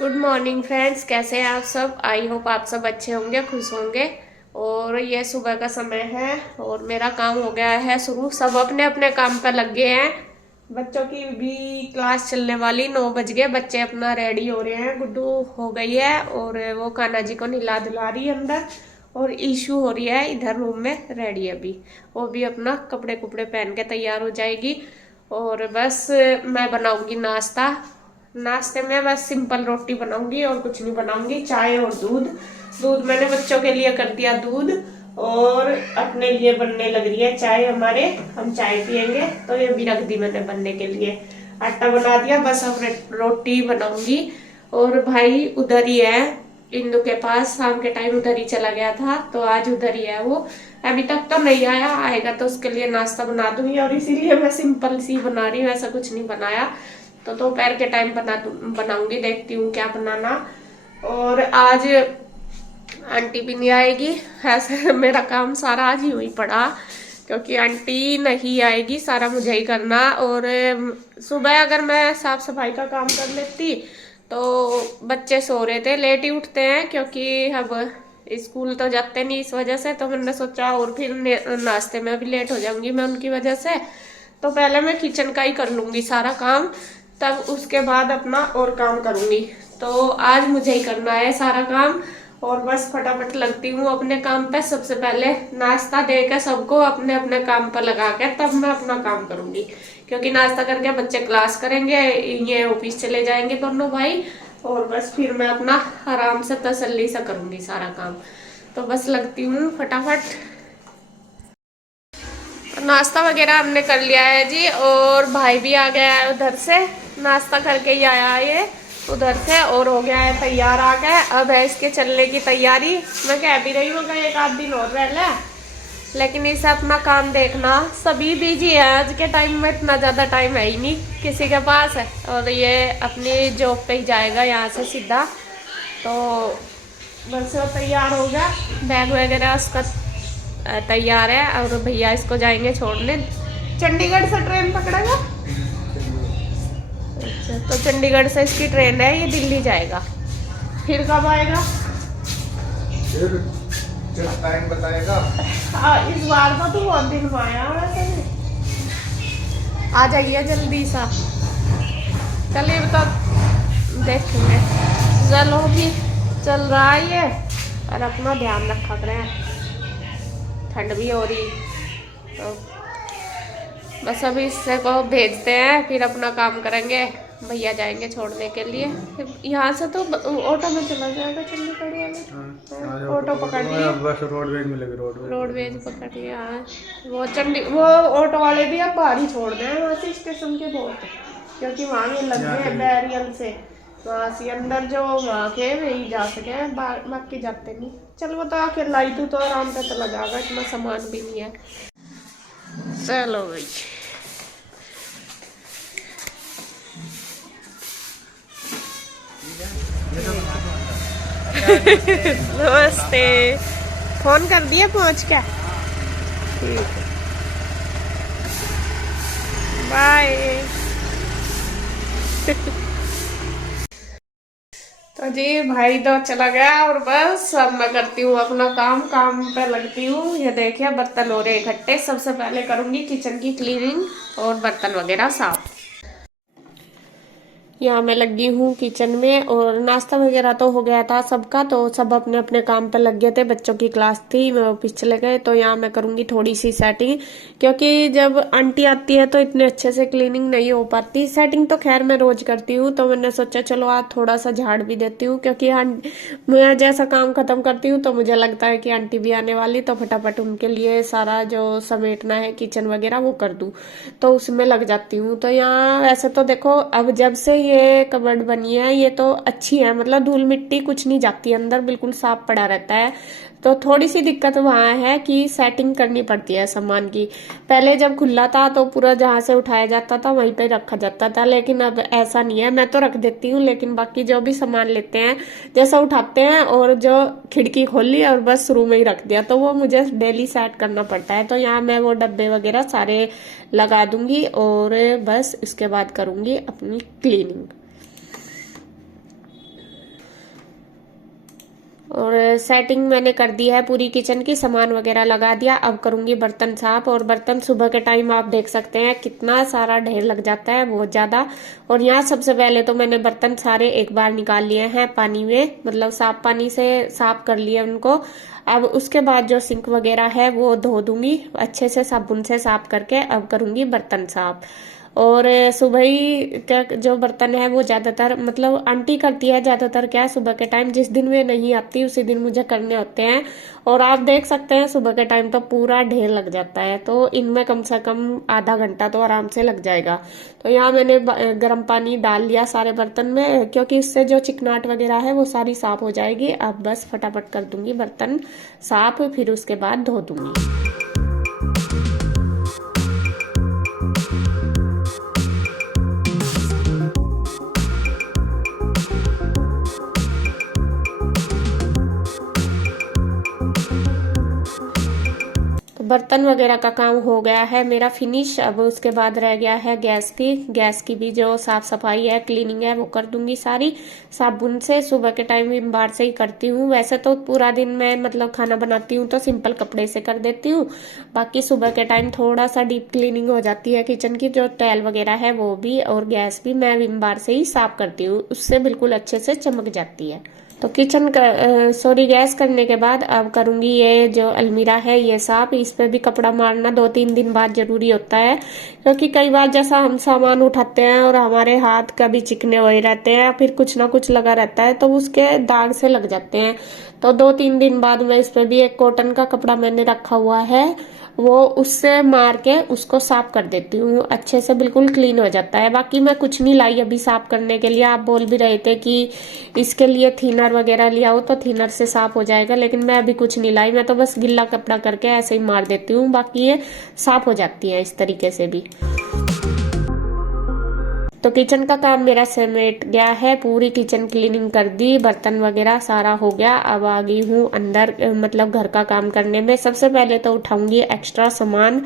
Good morning friends, कैसे हैं आप सब। आई होप आप सब अच्छे होंगे, खुश होंगे। और ये सुबह का समय है और मेरा काम हो गया है शुरू। सब अपने अपने काम पर लग गए हैं। बच्चों की भी क्लास चलने वाली, 9 बज गए। बच्चे अपना रेडी हो रहे हैं। गुड्डू हो गई है और वो कान्हा जी को नहला धुला रही है अंदर। और ईशू हो रही है इधर रूम में रेडी। अभी वो भी अपना कपड़े कुपड़े पहन के तैयार हो जाएगी। और बस मैं बनाऊंगी नाश्ता। नाश्ते में बस सिंपल रोटी बनाऊंगी और कुछ नहीं बनाऊंगी। चाय और दूध। दूध मैंने बच्चों के लिए कर दिया दूध, और अपने लिए बनने लग रही है चाय। हमारे हम चाय पियेंगे तो ये भी रख दी मैंने बनने के लिए। आटा बना दिया, बस अब रोटी बनाऊंगी। और भाई उधर ही है इंदु के पास, शाम के टाइम उधर ही चला गया था तो आज उधर ही है वो। अभी तक तो नहीं आया, आएगा तो उसके लिए नाश्ता बना दूंगी। और इसीलिए मैं सिंपल सी बना रही हूँ, ऐसा कुछ नहीं बनाया। तो दोपहर के टाइम बनाऊंगी, देखती हूँ क्या बनाना। और आज आंटी भी नहीं आएगी। ऐसे मेरा काम सारा आज ही पड़ा, क्योंकि आंटी नहीं आएगी, सारा मुझे ही करना। और सुबह अगर मैं साफ सफाई का काम कर लेती तो बच्चे सो रहे थे। लेट ही उठते हैं क्योंकि अब स्कूल तो जाते नहीं, इस वजह से। तो मैंने सोचा और फिर नाश्ते में भी लेट हो जाऊंगी मैं उनकी वजह से। तो पहले मैं किचन का ही कर लूंगी सारा काम, तब उसके बाद अपना और काम करूंगी। तो आज मुझे ही करना है सारा काम। और बस फटाफट लगती हूँ अपने काम पे। सबसे पहले नाश्ता देकर सबको अपने अपने काम पर लगा के तब मैं अपना काम करूंगी, क्योंकि नाश्ता करके बच्चे क्लास करेंगे, ये ऑफिस चले जाएंगे दोनों भाई। और बस फिर मैं अपना आराम से तसल्ली से करूंगी सारा काम। तो बस लगती हूँ फटाफट। नाश्ता वगैरह हमने कर लिया है जी। और भाई भी आ गया है उधर से, नाश्ता करके ही आया है ये उधर से, और हो गया है तैयार आ गया। अब है इसके चलने की तैयारी। मैं कह भी रही हूँ कि एक आध दिन और रह ले, लेकिन इसे अपना काम देखना। सभी बिजी है आज के टाइम में, इतना ज़्यादा टाइम है ही नहीं किसी के पास है। और ये अपनी जॉब पे ही जाएगा यहाँ से सीधा। तो बस वो तैयार होगा, बैग वगैरह उसका तैयार है। और भैया इसको जाएंगे छोड़ने। चंडीगढ़ से ट्रेन पकड़ेगा। अच्छा, तो चंडीगढ़ से इसकी ट्रेन है, ये दिल्ली जाएगा। फिर कब आएगा? फिर टाइम बताएगा। इस बार का तो बहुत दिन में आया वैसे भी। आ जाइए जल्दी सा। चलिए तो देखेंगे। चलो भी चल रहा है ये। और अपना ध्यान रखा करें, ठंड भी हो रही। तो बस अभी इससे को भेजते हैं, फिर अपना काम करेंगे। भैया जाएंगे छोड़ने के लिए। यहाँ से तो ऑटो में चला जाएगा चंडीगढ़ वाले। ऑटो पकड़ लिया, बस रोडवेज मिलेगी। रोडवेज पकड़ लिया। वो ऑटो वाले भी अब बाहर ही छोड़ रहे हैं वहाँ से स्टेशन के बहुत, क्योंकि वहाँ ये लग गए हैं बैरियल से। वहाँ से अंदर जो वहाँ के वही जा सके, बाकी जाते नहीं। चल वो तो आके लाई तू तो आराम से चला जाएगा, इतना सामान भी नहीं है। चलो भाई। नमस्ते। फोन कर दिया पहुँच क्या? ठीक है, बाय। तो जी भाई तो चला गया और बस अब मैं करती हूँ अपना काम। काम पे लगती हूँ। ये देखिए बर्तन हो रहे इकट्ठे। सबसे पहले करूँगी किचन की क्लीनिंग और बर्तन वगैरह साफ। यहाँ मैं लगी हूँ किचन में। और नाश्ता वगैरह तो हो गया था सबका, तो सब अपने अपने काम पे लग गए थे। बच्चों की क्लास थी, मैं ऑफिस चले गए। तो यहाँ मैं करूँगी थोड़ी सी सेटिंग, क्योंकि जब आंटी आती है तो इतने अच्छे से क्लीनिंग नहीं हो पाती। सेटिंग तो खैर मैं रोज करती हूँ, तो मैंने सोचा चलो आज थोड़ा सा झाड़ भी देती हूँ, क्योंकि मैं जैसा काम खत्म करती हूँ तो मुझे लगता है कि आंटी भी आने वाली, तो फटाफट उनके लिए सारा जो समेटना है किचन वगैरह वो कर दूँ, तो उसमें लग जाती हूँ। तो यहाँ वैसे तो देखो, अब जब से ये कबर्ड बनी है ये तो अच्छी है, मतलब धूल मिट्टी कुछ नहीं जाती अंदर, बिल्कुल साफ पड़ा रहता है। तो थोड़ी सी दिक्कत वहाँ है कि सेटिंग करनी पड़ती है सामान की। पहले जब खुला था तो पूरा जहाँ से उठाया जाता था वहीं पे रखा जाता था, लेकिन अब ऐसा नहीं है। मैं तो रख देती हूँ, लेकिन बाकी जो भी सामान लेते हैं जैसा उठाते हैं, और जो खिड़की खोली और बस रूम में ही रख दिया, तो वो मुझे डेली सेट करना पड़ता है। तो यहाँ मैं वो डब्बे वगैरह सारे लगा दूंगी और बस इसके बाद करूंगी अपनी क्लीनिंग। और सेटिंग मैंने कर दी है पूरी किचन की, सामान वगैरह लगा दिया। अब करूंगी बर्तन साफ। और बर्तन सुबह के टाइम आप देख सकते हैं कितना सारा ढेर लग जाता है, बहुत ज्यादा। और यहाँ सबसे पहले तो मैंने बर्तन सारे एक बार निकाल लिए हैं पानी में, मतलब साफ पानी से साफ कर लिए उनको। अब उसके बाद जो सिंक वगैरह है वो धो दूंगी अच्छे से साबुन से साफ करके। अब करूंगी बर्तन साफ। और सुबह ही क्या जो बर्तन है वो ज्यादातर मतलब आंटी करती है ज्यादातर, क्या सुबह के टाइम, जिस दिन वे नहीं आती उसी दिन मुझे करने होते हैं। और आप देख सकते हैं सुबह के टाइम तो पूरा ढेर लग जाता है, तो इनमें कम से कम आधा घंटा तो आराम से लग जाएगा। तो यहाँ मैंने गर्म पानी डाल लिया सारे बर्तन में, क्योंकि इससे जो चिकनाट वगैरह है वो सारी साफ हो जाएगी। अब बस फटाफट कर दूंगी बर्तन साफ, फिर उसके बाद धो दूंगी। बर्तन वगैरह का काम हो गया है मेरा फिनिश। अब उसके बाद रह गया है गैस की भी जो साफ सफाई है, क्लीनिंग है, वो कर दूंगी सारी साबुन से। सुबह के टाइम विम बार से ही करती हूँ। वैसे तो पूरा दिन मैं मतलब खाना बनाती हूँ तो सिंपल कपड़े से कर देती हूँ, बाकी सुबह के टाइम थोड़ा सा डीप क्लीनिंग हो जाती है किचन की, जो टाइल वगैरह है वो भी, और गैस भी मैं विम बार से ही साफ करती हूँ, उससे बिल्कुल अच्छे से चमक जाती है। तो किचन का गैस करने के बाद अब करूंगी ये जो अलमीरा है ये साफ। इस पे भी कपड़ा मारना 2-3 दिन बाद जरूरी होता है, क्योंकि कई बार जैसा हम सामान उठाते हैं और हमारे हाथ कभी चिकने हुए रहते हैं, फिर कुछ ना कुछ लगा रहता है तो उसके दाग से लग जाते हैं। तो 2-3 दिन बाद मैं इस पे भी एक कॉटन का कपड़ा मैंने रखा हुआ है, वो उससे मार के उसको साफ कर देती हूँ, अच्छे से बिल्कुल क्लीन हो जाता है। बाकी मैं कुछ नहीं लाई अभी साफ करने के लिए। आप बोल भी रहे थे कि इसके लिए थिनर वगैरह लिया हो, तो थिनर से साफ हो जाएगा, लेकिन मैं अभी कुछ नहीं लाई। मैं तो बस गिल्ला कपड़ा करके ऐसे ही मार देती हूँ, बाकी ये साफ हो जाती है इस तरीके से भी। तो किचन का काम मेरा समेट गया है, पूरी किचन क्लीनिंग कर दी, बर्तन वगैरह सारा हो गया। अब आ गई हूँ अंदर मतलब घर का काम करने में। सबसे पहले तो उठाऊंगी एक्स्ट्रा सामान,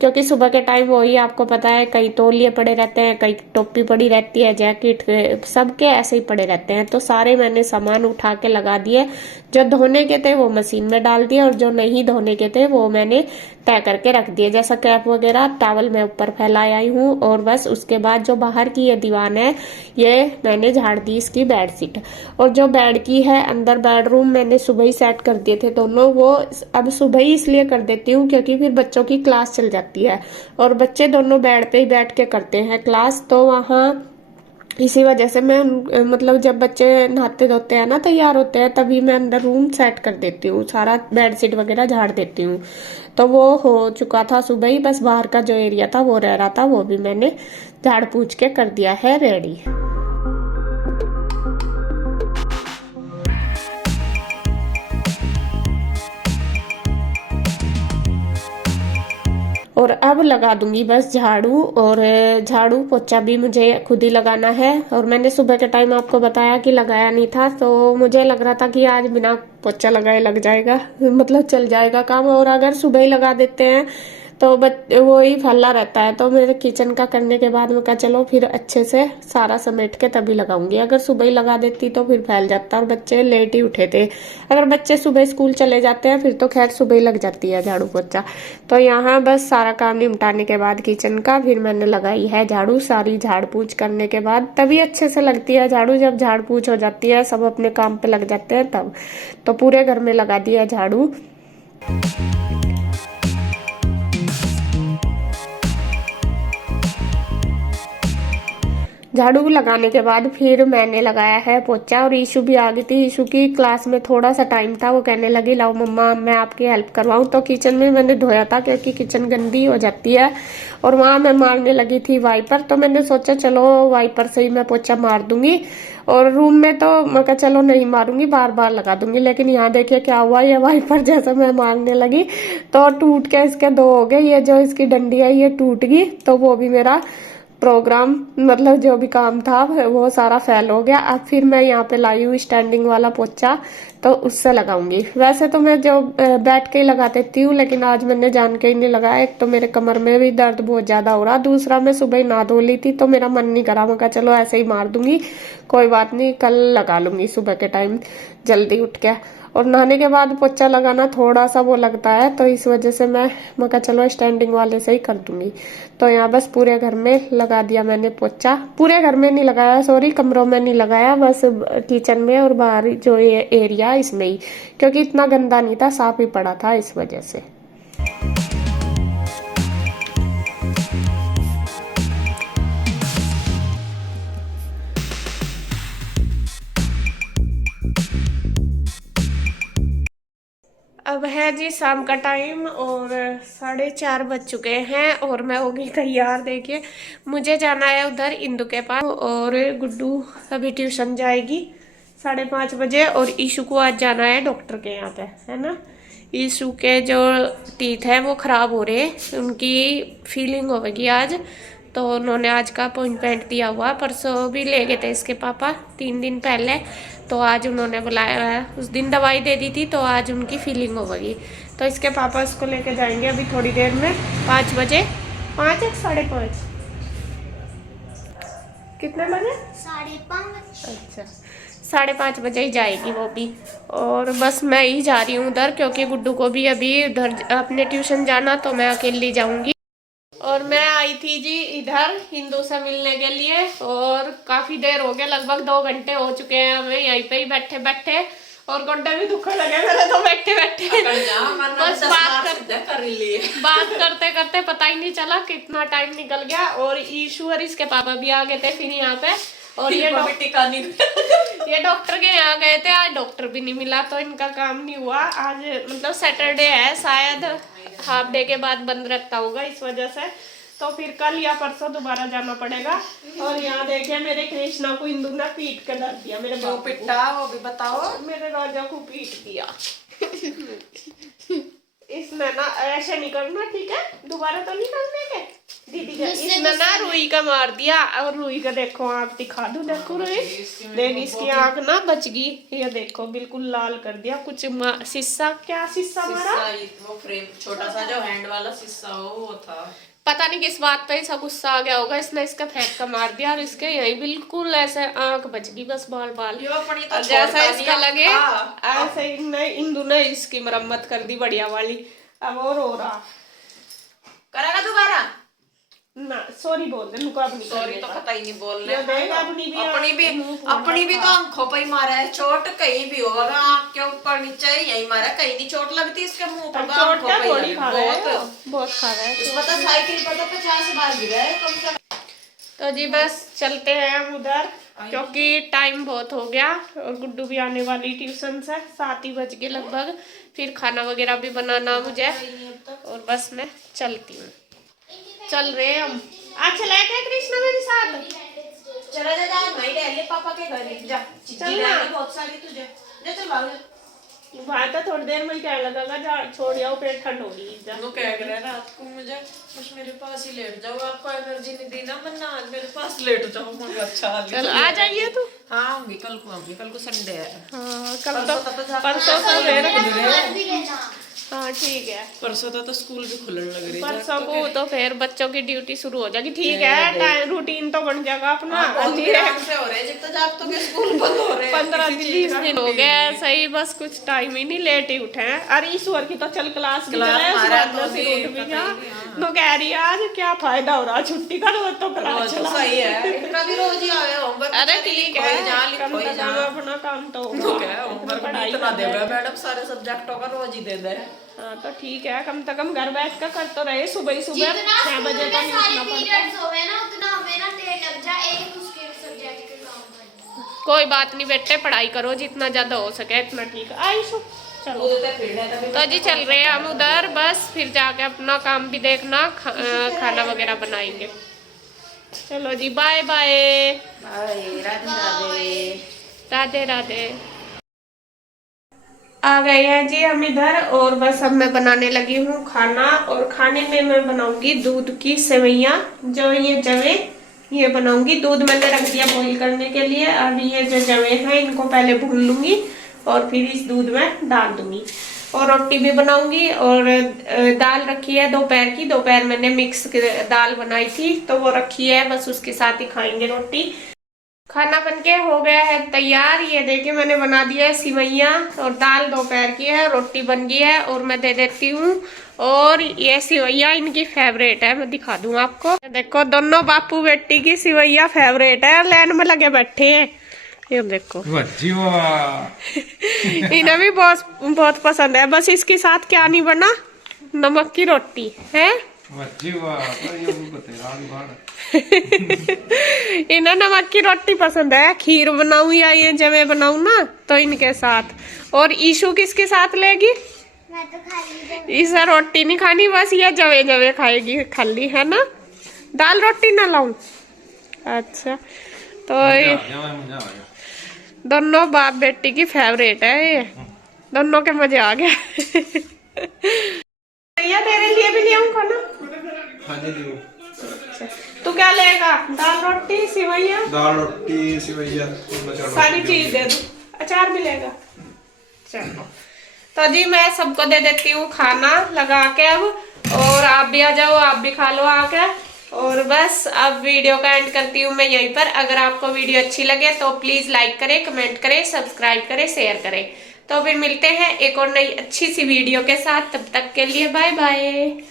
क्योंकि सुबह के टाइम वही आपको पता है, कई तौलिए पड़े रहते हैं, कई टोपी पड़ी रहती है, जैकेट सबके ऐसे ही पड़े रहते हैं। तो सारे मैंने सामान उठा के लगा दिए, जो धोने के थे वो मशीन में डाल दिए, और जो नहीं धोने के थे वो मैंने तय करके रख दिए, जैसा कैप वगैरह टॉवल मैं ऊपर फैलाए आई हूँ। और बस उसके बाद जो बाहर की ये दीवान है ये मैंने झाड़ दी, इसकी बेडशीट। और जो बेड की है अंदर बेडरूम मैंने सुबह ही सेट कर दिए थे दोनों, वो अब सुबह ही इसलिए कर देती हूँ क्योंकि फिर बच्चों की क्लास चल जाती है, और बच्चे दोनों बेड पे ही बैठ के करते हैं क्लास, तो वहाँ इसी वजह से मैं मतलब जब बच्चे नहाते धोते हैं ना, तैयार होते हैं, तभी मैं अंदर रूम सेट कर देती हूँ, सारा बेडशीट वगैरह झाड़ देती हूँ। तो वो हो चुका था सुबह ही, बस बाहर का जो एरिया था वो रह रहा था, वो भी मैंने झाड़ पूछ के कर दिया है रेडी। और अब लगा दूंगी बस झाड़ू, और झाड़ू पोछा भी मुझे खुद ही लगाना है। और मैंने सुबह के टाइम आपको बताया कि लगाया नहीं था, तो मुझे लग रहा था कि आज बिना पोछा लगाए लग जाएगा, मतलब चल जाएगा काम। और अगर सुबह ही लगा देते हैं तो वो ही फैला रहता है। तो मेरे किचन का करने के बाद मैं कहा चलो फिर अच्छे से सारा समेट के तभी लगाऊंगी, अगर सुबह ही लगा देती तो फिर फैल जाता। और बच्चे लेट ही उठे थे, अगर बच्चे सुबह स्कूल चले जाते हैं फिर तो खैर सुबह ही लग जाती है झाड़ू पोछा। तो यहाँ बस सारा काम निपटाने के बाद किचन का फिर मैंने लगाई है झाड़ू। सारी झाड़ पूछ करने के बाद तभी अच्छे से लगती है झाड़ू, जब झाड़ पूछ हो जाती है, सब अपने काम पे लग जाते हैं तब। तो पूरे घर में लगा दिया झाड़ू। झाड़ू लगाने के बाद फिर मैंने लगाया है पोछा। और ईशु भी आ गई थी, ईशु की क्लास में थोड़ा सा टाइम था, वो कहने लगी लाओ मम्मा मैं आपकी हेल्प करवाऊं। तो किचन में मैंने धोया था क्योंकि किचन गंदी हो जाती है, और वहां मैं मारने लगी थी वाइपर, तो मैंने सोचा चलो वाइपर से ही मैं पोछा मार दूंगी। और रूम में तो मैं कहा चलो नहीं मारूंगी, बार बार लगा दूंगी, लेकिन यहाँ देखिए क्या हुआ, ये वाइपर जैसे मैं मारने लगी तो टूट के इसके दो हो गए, ये जो इसकी डंडी है ये टूट गई। तो वो भी मेरा प्रोग्राम मतलब जो भी काम था वो सारा फेल हो गया। अब फिर मैं यहाँ पे लाई हूँ स्टैंडिंग वाला पोछा, तो उससे लगाऊंगी। वैसे तो मैं जो बैठ के ही लगा देती हूँ, लेकिन आज मैंने जान के ही नहीं लगाया। एक तो मेरे कमर में भी दर्द बहुत ज्यादा हो रहा, दूसरा मैं सुबह ही नहा धो ली थी तो मेरा मन नहीं करा, मैं कहा चलो ऐसे ही मार दूंगी, कोई बात नहीं कल लगा लूंगी सुबह के टाइम जल्दी उठ के। और नहाने के बाद पोछा लगाना थोड़ा सा वो लगता है, तो इस वजह से मैं कहा चलो स्टैंडिंग वाले से ही कर दूंगी। तो यहाँ बस पूरे घर में लगा दिया मैंने पोछा। पूरे घर में नहीं लगाया, सॉरी, कमरों में नहीं लगाया, बस किचन में और बाहर जो ये एरिया इसमें ही, क्योंकि इतना गंदा नहीं था, साफ ही पड़ा था इस वजह से। अब है जी शाम का टाइम और 4:30 बज चुके हैं और मैं हो गई तैयार। देखिए मुझे जाना है उधर इंदु के पास और गुड्डू अभी ट्यूशन जाएगी 5:30 बजे, और ईशु को आज जाना है डॉक्टर के यहाँ पे, है ना। ईशु के जो टीथ है वो खराब हो रहे हैं, उनकी फीलिंग होगी आज, तो उन्होंने आज का अपॉइंटमेंट दिया हुआ। परसों भी ले गए थे इसके पापा 3 दिन पहले, तो आज उन्होंने बुलाया है। उस दिन दवाई दे दी थी, तो आज उनकी फीलिंग होगी, तो इसके पापा उसको लेके जाएंगे अभी थोड़ी देर में 5 बजे। 5 या 5:30? कितने बजे? 5:30। अच्छा 5:30 बजे ही जाएगी वो भी। और बस मैं ही जा रही हूँ उधर, क्योंकि गुड्डू को भी अभी उधर अपने ट्यूशन जाना, तो मैं अकेली जाऊंगी। और मैं आई थी जी इधर हिंदू से मिलने के लिए, और काफी देर हो गया, लगभग 2 घंटे हो चुके हैं हमें यहीं पे ही बैठे बैठे, और घंटे भी दुखने लगे मेरे तो बैठे बैठे। बस बात करते करते पता ही नहीं चला कितना टाइम निकल गया। और ईशू और इसके पापा भी आ गए थे फिर यहाँ पे, और ये डॉक्टर के यहाँ गए थे। आज डॉक्टर भी नहीं मिला, तो इनका काम नहीं हुआ। आज मतलब सैटरडे है, शायद हाफ डे के बाद बंद रहता होगा, इस वजह से तो फिर कल या परसों दोबारा जाना पड़ेगा। और यहाँ देखिए मेरे कृष्णा को इंदु ने पीट के धर दिया, मेरे वो पिट्टा वो भी बताओ। मेरे राजा को पीट दिया। इसने ना ऐसे नहीं करना, ठीक है, दोबारा तो नहीं करने के दीदी का। इसने ना रुई का मार दिया, और रुई का देखो आँख दिखा दूं, देखो रुई, देख इसकी आँख ना बच गई, ये देखो बिल्कुल लाल कर दिया। कुछ शीशा, क्या शीशा मारा? वो फ्रेम छोटा सा जो हैंड वाला शीशा वो था, पता नहीं किस बात पे ऐसा गुस्सा आ गया होगा, इसने इसका फेंक का मार दिया, और इसके यही बिल्कुल ऐसे आंख बच गई, बस बाल बाल। तो जैसा इसका लगे ऐसे ही इंदु ने इसकी मरम्मत कर दी बढ़िया वाली। अब और हो रहा करेगा दोबारा ना, सॉरी बोल दे, नुका अपनी सॉरी तो पता ही नहीं बोलने। अपनी भी तो आंखों पे ही मारा है चोट, कहीं भी होगा आंख के ऊपर नीचे यही मारा, कहीं नहीं चोट लगती इसके मुंह पर। चोट क्या थोड़ी खा रहा है, बहुत खा रहा है। पता साइकिल पर तो 50 बार गिरा है कम से कम। तो जी बस चलते हैं हम उधर, क्योंकि टाइम बहुत हो गया, और गुड्डू भी आने वाली ट्यूशन से, 7 ही बज गए लगभग। फिर खाना वगैरह भी बनाना मुझे, और बस मैं चलती हूँ। चल रहे हैं हम। आज चला क्या कृष्णा मेरे साथ? चला जा भाई ले पापा के घर जा, चलना बहुत सारी तुझे जा, चल भाग वहाँ तो थोड़ी देर में क्या लगेगा, जा छोड़ आओ, पेट ठंड होगी। वो कह रहा है रात को मुझे बस मेरे पास ही लेट जाओ, आपको एनर्जी नहीं देना, वरना आज मेरे पास लेट जाओ। मगर अच्छा चल आ जाइए तू। हाँ आऊंगी कल को, आऊंगी कल को संडे है। हाँ कल तो परसों हाँ ठीक है, परसों तो स्कूल भी खुलने लग रही है, परसों को तो फिर बच्चों की ड्यूटी शुरू हो जाएगी। ठीक है, टाइम रूटीन तो बन जाएगा अपना। से हो रहे जितना जाग तो के स्कूल बंद हो रहे हैं, 15-20 दिन हो गए सही, बस कुछ टाइम ही नहीं, लेट ही उठे हैं। अरे ईश्वर की तो चल क्लास भी तो कह रही है आज क्या फायदा हो रहा छुट्टी का, रोज तो क्लास चला। सही है, इनका भी रोज ही आवे होमवर्क। अरे ठीक है, कम से कम अपना काम तो होमवर्क पढ़ाई इतना दे रहा है मैडम, सारे सब्जेक्टों का रोज ही दे दे। हाँ तो ठीक है, कम से कम घर बैठ कर तो रहे, सुबह ही सुबह 6 बजे तक उठना पड़ता। कोई बात नहीं बेटे, पढ़ाई करो जितना ज्यादा हो सके इतना ठीक है। आयुषु चलो तो जी चल रहे हैं हम उधर, बस फिर जाके अपना काम भी देखना, खाना वगैरह बनाएंगे। चलो जी बाय बाय, राधे राधे। आ गए हैं जी हम इधर, और बस अब मैं बनाने लगी हूँ खाना, और खाने में मैं बनाऊंगी दूध की सेवैयाँ, जो ये जवे ये बनाऊंगी। दूध मैंने रख दिया बॉईल करने के लिए, अब ये जो जवे हैं इनको पहले भून लूंगी और फिर इस दूध में डाल दूंगी। और रोटी भी बनाऊंगी, और दाल रखी है दोपहर की, दोपहर मैंने मिक्स दाल बनाई थी तो वो रखी है, बस उसके साथ ही खाएंगे रोटी। खाना बनके हो गया है तैयार। ये देखिए मैंने बना दिया है सिवैया और दाल दोपहर की है, रोटी बन गई है और मैं दे देती हूँ। और ये सिवैया इनकी फेवरेट है, मैं दिखा दूँ आपको। देखो दोनों बापू बेटी की सिवैया फेवरेट है, लाइन में लगे बैठे हैं। ये देखो इन्हें भी बहुत बहुत पसंद है। बस इसके साथ क्या नहीं बना, नमक की रोटी है। इन्हें नमक की रोटी पसंद है। खीर बनाऊं या ये जवे बनाऊं ना तो इनके साथ। और ईशु किसके साथ लेगी? मैं तो खाली इसे रोटी नहीं खानी, बस ये जवे जवे खाएगी खाली, है ना। दाल रोटी ना लाऊं? अच्छा तो दोनों बाप बेटी की फेवरेट है ये, दोनों के मजे आ गए। भैया तेरे लिए भी ले आऊं खाना? अच्छा, तू क्या लेगा? दाल रोटी सिवैया? दाल रोटी सिवैया सारी चीज दे दूं, अचार भी लेगा? चलो तो जी मैं सबको दे देती हूँ खाना लगा के अब। और आप भी आ जाओ, आप भी खा लो आके। और बस अब वीडियो का एंड करती हूँ मैं यहीं पर। अगर आपको वीडियो अच्छी लगे तो प्लीज लाइक करें, कमेंट करें, सब्सक्राइब करें, शेयर करें। तो फिर मिलते हैं एक और नई अच्छी सी वीडियो के साथ। तब तक के लिए बाय बाय।